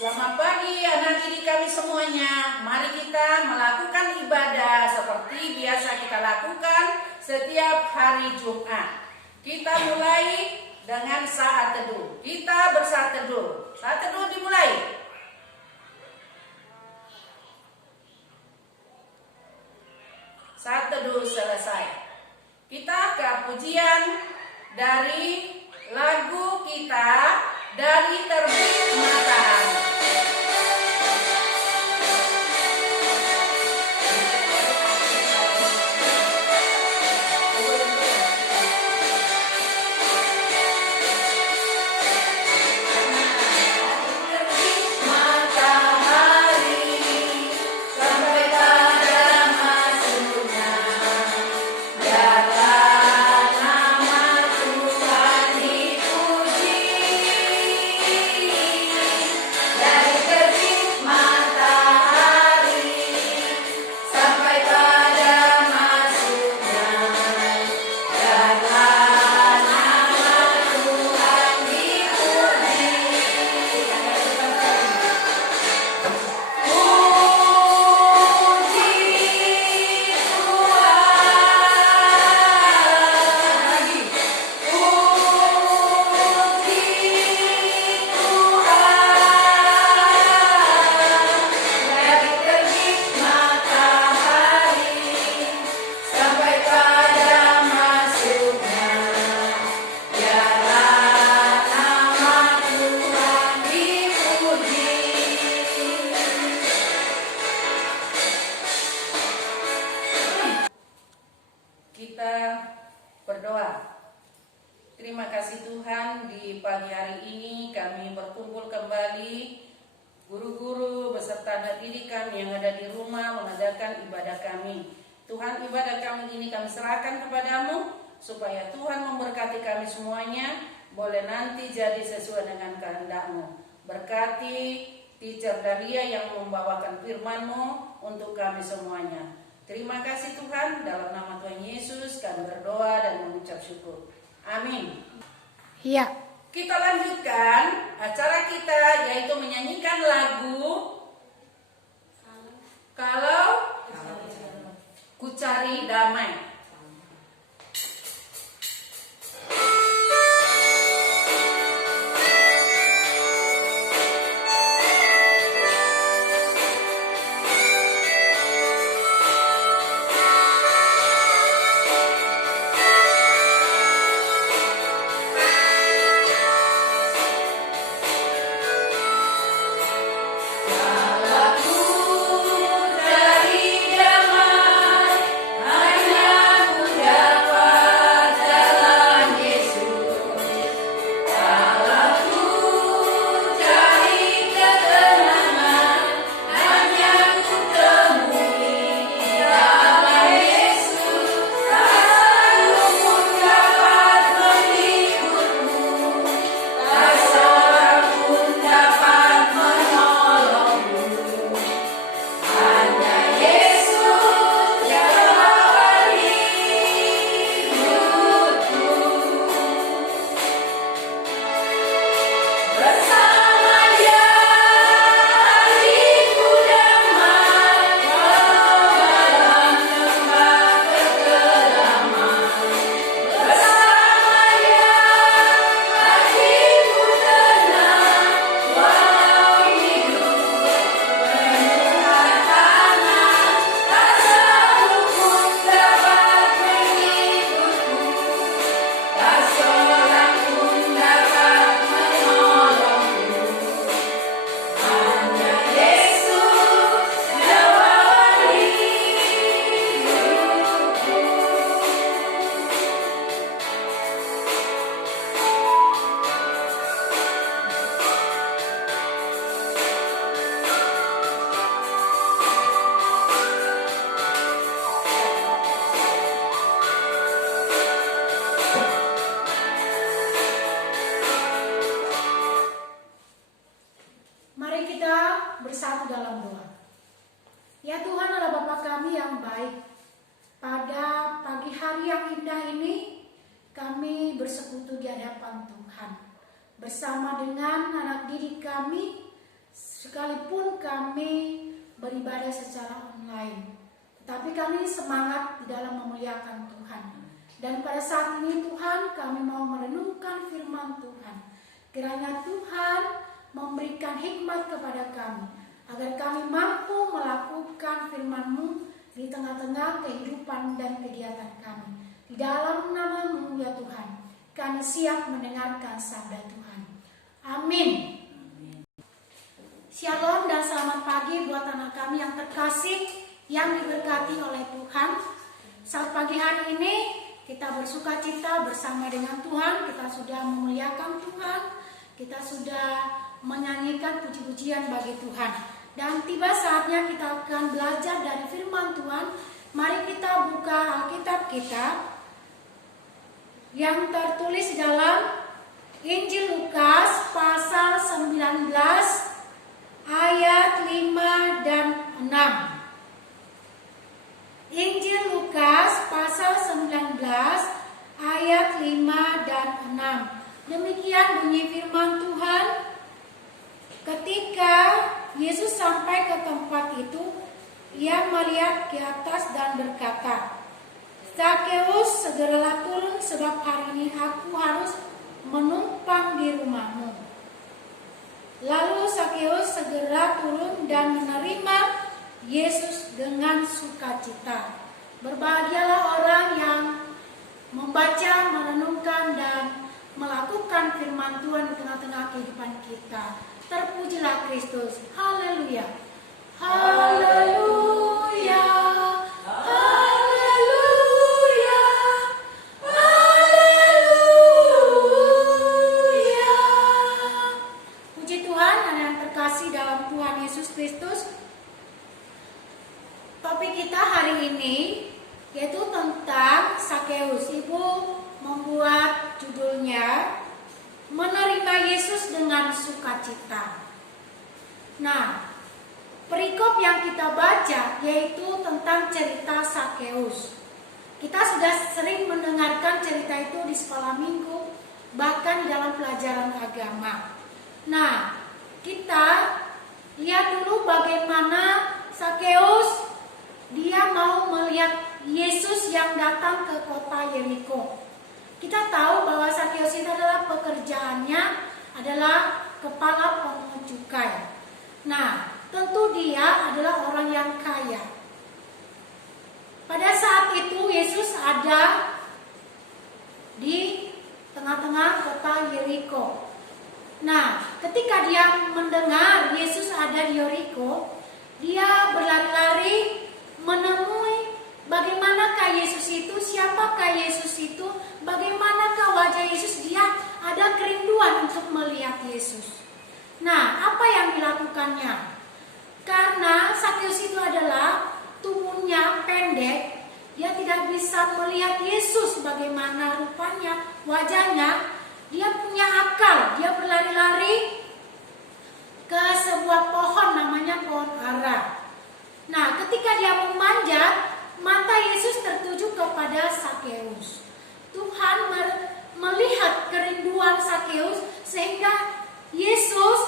Selamat pagi anak didik kami semuanya. Mari kita melakukan ibadah seperti biasa kita lakukan setiap hari Jumat. Kita mulai dengan saat teduh. Kita bersaat teduh. Saat teduh dimulai. Saat teduh selesai. Kita ke pujian dari lagu kita dari Terbit Matahari. Kita berdoa. Terima kasih Tuhan, di pagi hari ini kami berkumpul kembali, guru-guru beserta anak didik kami yang ada di rumah mengadakan ibadah kami. Tuhan, ibadah kami ini kami serahkan kepadamu, supaya Tuhan memberkati kami semuanya, boleh nanti jadi sesuai dengan kehendak-Mu. Berkati Teacher Dahlia yang membawakan firman-Mu untuk kami semuanya. Terima kasih Tuhan, dalam nama Tuhan Yesus kami berdoa dan mengucap syukur. Amin. Iya. Kita lanjutkan acara kita, yaitu menyanyikan lagu Kalau Ku Cari Damai. bersatu dalam doa. Ya Tuhan adalah Bapa kami yang baik. Pada pagi hari yang indah ini kami bersekutu di hadapan Tuhan. bersama dengan anak didik kami, sekalipun kami beribadah secara online. Tetapi kami semangat di dalam memuliakan Tuhan. Dan pada saat ini Tuhan, kami mau merenungkan firman Tuhan. Kiranya Tuhan memberikan hikmat kepada kami, agar kami mampu melakukan firman-Mu di tengah-tengah kehidupan dan kegiatan kami. Di dalam nama-Mu ya Tuhan, kami siap mendengarkan sabda Tuhan. Amin. Shalom dan selamat pagi buat anak kami yang terkasih, yang diberkati oleh Tuhan. Saat pagi hari ini kita bersuka cita bersama dengan Tuhan. Kita sudah memuliakan Tuhan, kita sudah menyanyikan puji-pujian bagi Tuhan. Dan tiba saatnya kita akan belajar dari firman Tuhan. Mari kita buka Alkitab kita yang tertulis dalam Injil Lukas pasal 19 ayat 5 dan 6. Injil Lukas pasal 19 ayat 5 dan 6. Demikian bunyi firman Tuhan. Ketika Yesus sampai ke tempat itu, ia melihat ke atas dan berkata, "Zakheus, segeralah turun, sebab hari ini aku harus menumpang di rumahmu." Lalu Zakheus segera turun dan menerima Yesus dengan sukacita. Berbahagialah orang yang membaca, merenungkan, dan melakukan firman Tuhan di tengah-tengah kehidupan kita. Terpujilah Kristus. Haleluya. Haleluya. Haleluya. Haleluya. Puji Tuhan, anak yang terkasih dalam Tuhan Yesus Kristus. Topik kita hari ini yaitu tentang Zakheus. Ibu membuat judulnya Menerima Yesus dengan Sukacita. Nah, perikop yang kita baca yaitu tentang cerita Zakheus. Kita sudah sering mendengarkan cerita itu di sekolah minggu, bahkan di dalam pelajaran agama. Nah, kita lihat dulu bagaimana Zakheus dia mau melihat Yesus yang datang ke kota Yeriko. Kita tahu bahwa Zakheus itu adalah pekerjaannya adalah kepala pemungut cukai. Nah, tentu dia adalah orang yang kaya. Pada saat itu Yesus ada di tengah-tengah kota Yeriko. Nah, ketika dia mendengar Yesus ada di Yeriko, dia berlari-lari menemui bagaimanakah Yesus itu, siapakah Yesus itu, bagaimanakah wajah Yesus. Dia ada kerinduan untuk melihat Yesus. Nah, apa yang dilakukannya? Karena Zakheus itu adalah tubuhnya pendek, dia tidak bisa melihat Yesus bagaimana rupanya, wajahnya. Dia punya akal, dia berlari-lari ke sebuah pohon namanya pohon ara. Nah, ketika dia memanjat, mata Yesus tertuju kepada Zakheus. Tuhan melihat kerinduan Zakheus sehingga Yesus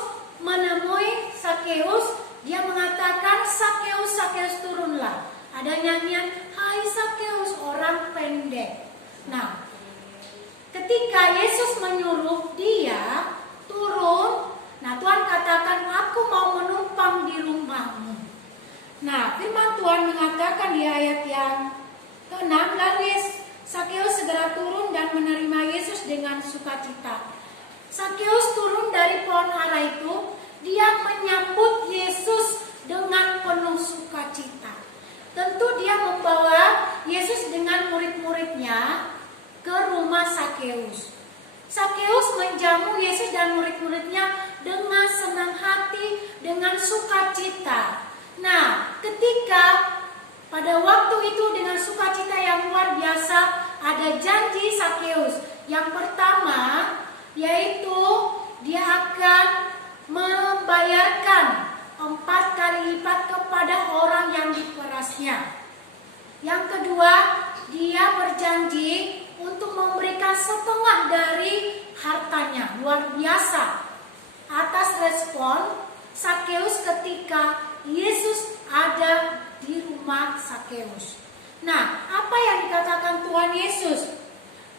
menemui Zakheus. Dia mengatakan, "Zakheus, Zakheus, turunlah." Ada nyanyian, "Hai Zakheus, orang pendek." Nah, ketika Yesus menyuruh dia turun, nah Tuhan katakan, "Aku mau menumpang di rumahmu." Nah, firman Tuhan mengatakan di ayat yang ke-6, lalu Zakheus segera turun dan menerima Yesus dengan sukacita. Zakheus turun dari pohon ara itu, dia menyambut Yesus dengan penuh sukacita. Tentu dia membawa Yesus dengan murid-muridnya ke rumah Zakheus. Zakheus menjamu Yesus dan murid-muridnya dengan senang hati, dengan sukacita. Nah, ketika pada waktu itu dengan sukacita yang luar biasa, ada janji Zakheus. Yang pertama, yaitu dia akan membayarkan 4 kali lipat kepada orang yang diperasnya. Yang kedua, dia berjanji untuk memberikan setengah dari hartanya. Luar biasa atas respon Sakeus ketika Yesus ada di rumah Sakeus. Nah, apa yang dikatakan Tuhan Yesus?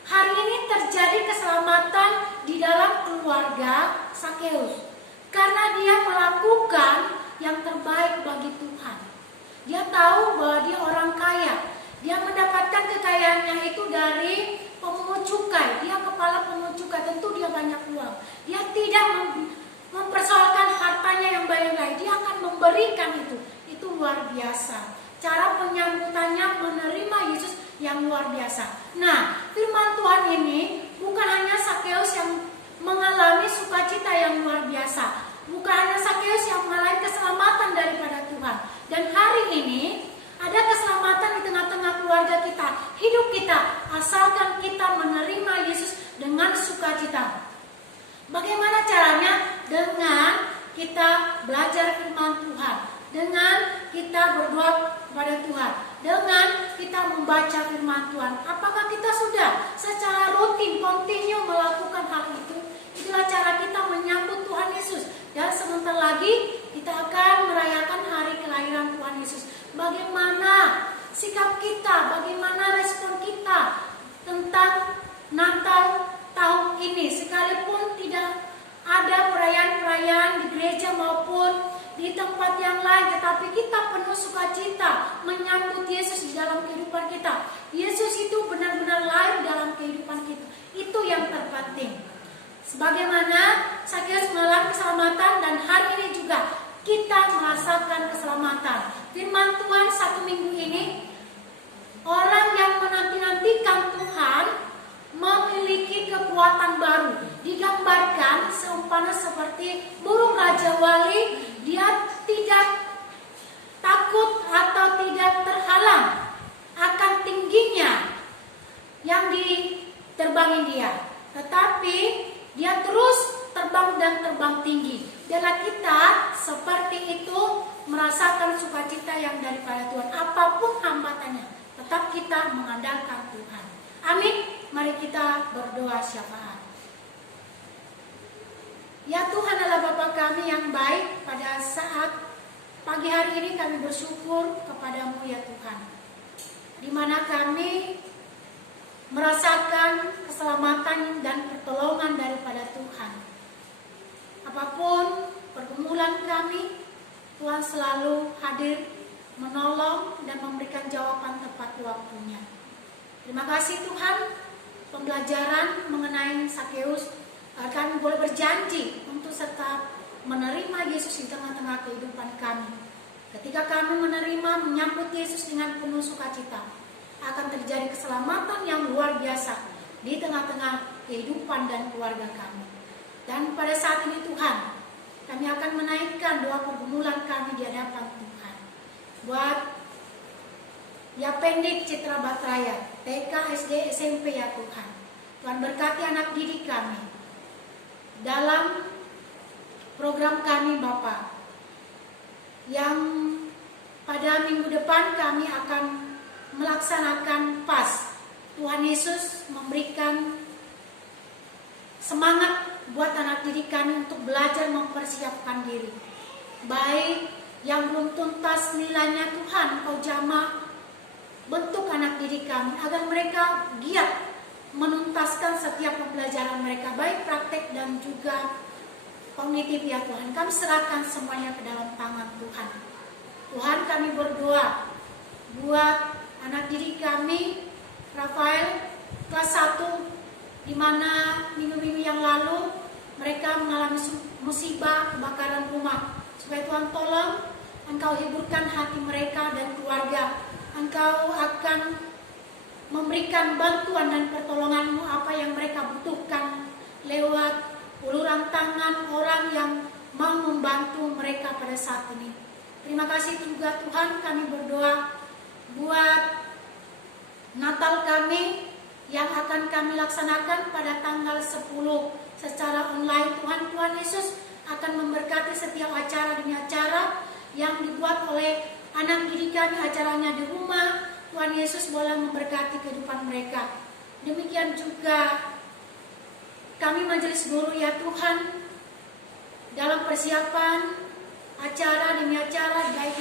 Hari ini terjadi keselamatan di dalam keluarga Sakeus karena dia melakukan yang terbaik bagi Tuhan. Dia tahu bahwa dia orang kaya. Dia mendapatkan kekayaannya itu dari pemungut cukai. Dia kepala pemungut cukai, tentu dia banyak uang. Dia tidak mempersoalkan hartanya yang banyak, dia akan memberikan itu. Itu luar biasa. Cara penyambutannya menerima Yesus yang luar biasa. Nah, firman Tuhan ini bukan hanya Sakeus yang mengalami sukacita yang luar biasa. Bukan hanya Sakeus yang mengalami keselamatan daripada Tuhan. Dan hari ini ada keselamatan di tengah-tengah keluarga kita, hidup kita, asalkan kita menerima Yesus dengan sukacita. Bagaimana caranya? Dengan kita belajar firman Tuhan, dengan kita berdoa kepada Tuhan, dengan kita membaca firman Tuhan. Apakah kita sudah secara rutin, kontinu melakukan hal itu? Itulah cara kita menyambut Tuhan Yesus. Dan sebentar lagi kita akan merayakan hari kelahiran Tuhan Yesus. Bagaimana sikap kita, bagaimana respon kita tentang Natal tahun ini, sekalipun tidak ada perayaan-perayaan di gereja maupun di tempat yang lain, tetapi kita penuh sukacita menyambut Yesus di dalam kehidupan kita. Yesus itu benar-benar lahir dalam kehidupan kita. Itu yang terpenting. Sebagaimana Sakeus mengalami keselamatan, dan hari ini juga kita merasakan keselamatan. Firman Tuhan satu minggu ini, orang yang menanti-nantikan Tuhan memiliki kekuatan baru. Digambarkan seumpama seperti burung raja wali, dia tidak takut atau tidak terhalang akan tingginya yang diterbangi dia, tetapi dia terus terbang dan terbang tinggi. Dalam kita seperti itu merasakan sukacita yang daripada Tuhan. Apapun hambatannya, tetap kita mengandalkan Tuhan. Amin. Mari kita berdoa syafaat. Ya Tuhan Allah Bapa kami yang baik, pada saat pagi hari ini kami bersyukur kepadamu ya Tuhan, di mana kami merasakan keselamatan dan pertolongan daripada Tuhan. Apapun pergumulan kami, Tuhan selalu hadir menolong dan memberikan jawaban tepat waktunya. Terima kasih Tuhan, pembelajaran mengenai Sakeus, kami boleh berjanji untuk tetap menerima Yesus di tengah-tengah kehidupan kami. Ketika kami menerima, menyambut Yesus dengan penuh sukacita, akan terjadi keselamatan yang luar biasa di tengah-tengah kehidupan dan keluarga kami. Dan pada saat ini Tuhan, kami akan menaikkan doa pergumulan kami di hadapan Tuhan. Buat Yapendik Citra Batraya, TK, SD, SMP ya Tuhan. Tuhan berkati anak didik kami dalam program kami Bapak, yang pada minggu depan kami akan melaksanakan PAS. Tuhan Yesus memberikan semangat buat anak didik kami untuk belajar mempersiapkan diri. Baik yang belum tuntas nilainya, Tuhan Engkau jamah bentuk anak didik kami agar mereka giat menuntaskan setiap pembelajaran mereka, baik praktek dan juga kognitif ya Tuhan. Kami serahkan semuanya ke dalam tangan Tuhan. Tuhan, kami berdoa buat anak didik kami Rafael kelas 1, di mana minggu-minggu yang lalu mereka mengalami musibah kebakaran rumah. Supaya Tuhan tolong Engkau hiburkan hati mereka dan keluarga. Engkau akan memberikan bantuan dan pertolongan-Mu apa yang mereka butuhkan lewat uluran tangan orang yang mau membantu mereka pada saat ini. Terima kasih juga Tuhan, kami berdoa buat Natal kami yang akan kami laksanakan pada tanggal 10 secara online. Tuhan Yesus akan memberkati setiap acara demi acara yang dibuat oleh anak didik kami, acaranya di rumah. Tuhan Yesus boleh memberkati kehidupan mereka. Demikian juga kami majelis guru ya Tuhan, dalam persiapan acara demi acara, baik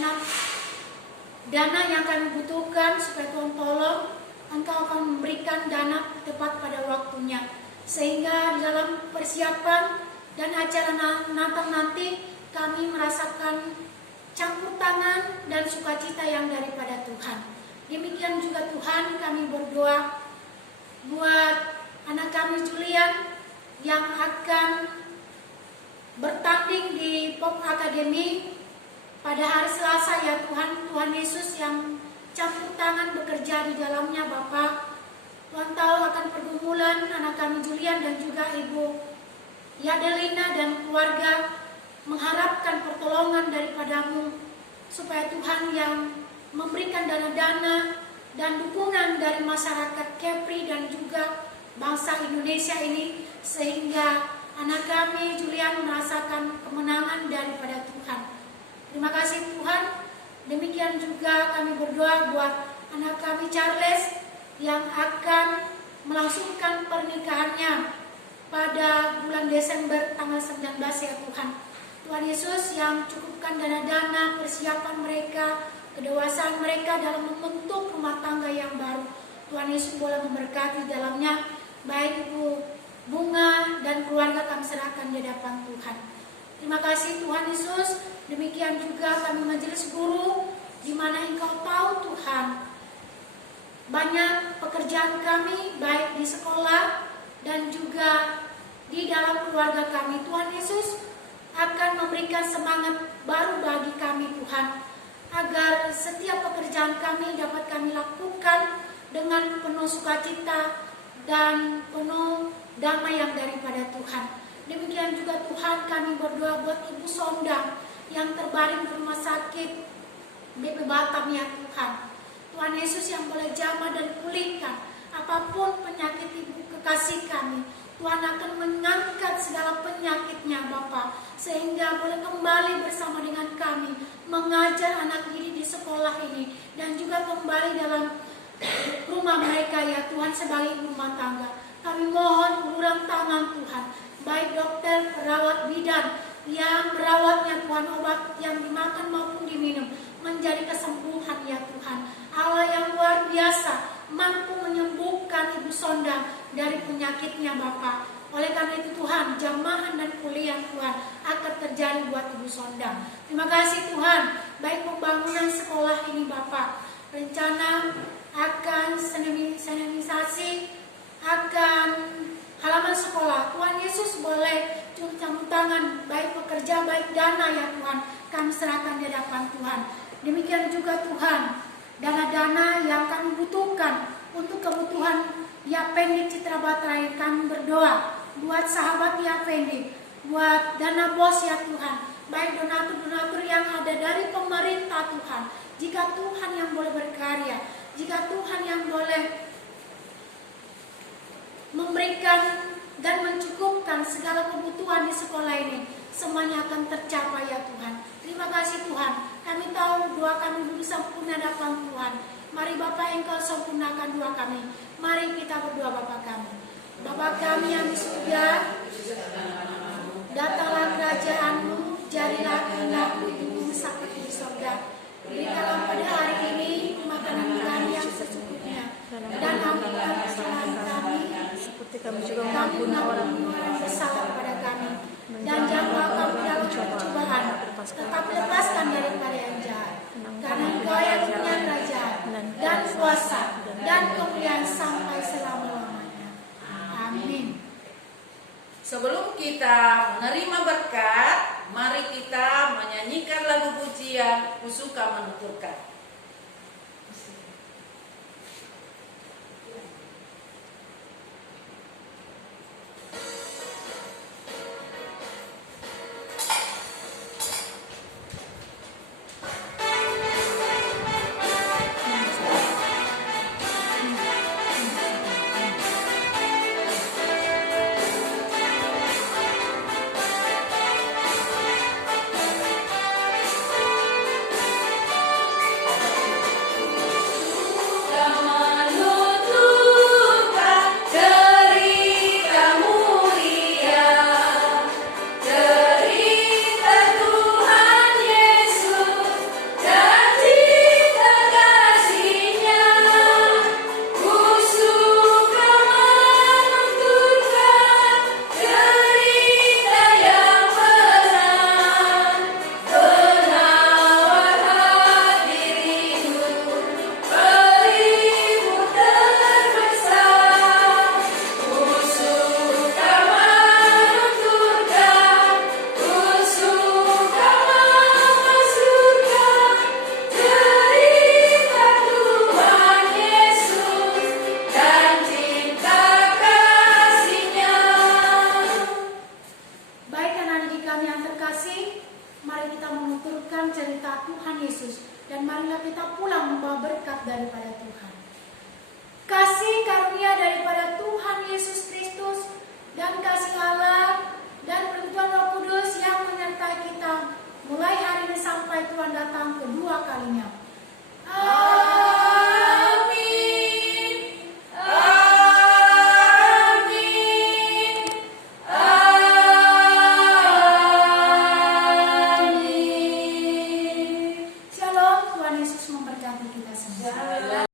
dana yang kami butuhkan, supaya Tuhan tolong Engkau akan memberikan dana tepat pada waktunya, sehingga di dalam persiapan dan acara Natal nanti kami merasakan campur tangan dan sukacita yang daripada Tuhan. Demikian juga Tuhan, kami berdoa buat anak kami Julian yang akan bertanding di Pop Academy pada hari Selasa ya Tuhan. Tuhan Yesus yang campur tangan bekerja di dalamnya Bapa. Tuhan tahu akan pergumulan anak kami Julian dan juga Ibu Yadelina dan keluarga, mengharapkan pertolongan daripadamu, supaya Tuhan yang memberikan dana-dana dan dukungan dari masyarakat Kepri dan juga bangsa Indonesia ini, sehingga anak kami Julian merasakan kemenangan daripada Tuhan. Terima kasih Tuhan. Demikian juga kami berdoa buat anak kami Charles yang akan melangsungkan pernikahannya pada bulan Desember tanggal 19 ya Tuhan. Tuhan Yesus yang cukupkan dana-dana persiapan mereka, kedewasaan mereka dalam membentuk rumah tangga yang baru. Tuhan Yesus boleh memberkati dalamnya, baik Ibu Bunga dan keluarga kami serahkan di hadapan Tuhan. Terima kasih Tuhan Yesus. Demikian juga kami majelis guru, di mana Engkau tahu Tuhan, banyak pekerjaan kami baik di sekolah dan juga di dalam keluarga kami. Tuhan Yesus akan memberikan semangat baru bagi kami Tuhan, agar setiap pekerjaan kami dapat kami lakukan dengan penuh sukacita dan penuh damai yang daripada Tuhan. Demikian juga Tuhan, kami berdoa buat Ibu Sonda yang terbaring di rumah sakit BP Batam ya Tuhan. Tuhan Yesus yang boleh jamah dan pulihkan apapun penyakit Ibu kekasih kami. Tuhan akan mengangkat segala penyakitnya Bapa, sehingga boleh kembali bersama dengan kami mengajar anak didik di sekolah ini, dan juga kembali dalam rumah mereka ya Tuhan sebagai rumah tangga. Kami mohon uluran tangan Tuhan, baik dokter, perawat bidan yang merawatnya Tuhan, obat yang dimakan maupun diminum menjadi kesembuhan ya Tuhan. Allah yang luar biasa mampu menyembuhkan Ibu Sonda dari penyakitnya Bapa. Oleh karena itu Tuhan, jamahan dan pulihan Tuhan akan terjadi buat Ibu Sonda. Terima kasih Tuhan, baik pembangunan sekolah ini Bapa, rencana akan senemisasi akan halaman sekolah. Tuhan Yesus boleh campur tangan, baik pekerja, baik dana ya Tuhan, kami serahkan di hadapan Tuhan. Demikian juga Tuhan, dana-dana yang kami butuhkan untuk kebutuhan Yapendi Citra Baterai, kami berdoa buat sahabat Yapendi, buat dana bos ya Tuhan, baik donatur-donatur yang ada dari pemerintah Tuhan. Jika Tuhan yang boleh berkarya, jika Tuhan yang boleh memberikan dan mencukupkan segala kebutuhan di sekolah ini, semuanya akan tercapai ya Tuhan. Terima kasih Tuhan. Kami tahu doa kami belum sempurna hadapan Tuhan. Mari Bapa Engkau sempurnakan doa kami. Mari kita berdoa Bapa kami. Bapa kami yang di surga, datanglah kerajaan-Mu, jadilah kehendak-Mu di bumi seperti di surga. Berikanlah pada hari ini makanan kami yang secukupnya, dan ampunilah kesalahan kami seperti kami juga mengampuni orang yang bersalah kepada kami, dan janganlah kami dalam percobaan, tetapi lepaskan daripada yang jahat. Karena Engkau yang punya kerajaan dan kuasa dan kemuliaan sampai selama-lamanya. Amin. Sebelum kita menerima berkat, mari kita menyanyikan lagu pujian Ku Suka Menuturkan. Ku hati kami yang terkasih, mari kita menuturkan cerita Tuhan Yesus dan marilah kita pulang membawa berkat daripada Tuhan. Kasih karunia daripada Tuhan Yesus Kristus dan kasih Allah dan pertemuan Roh Kudus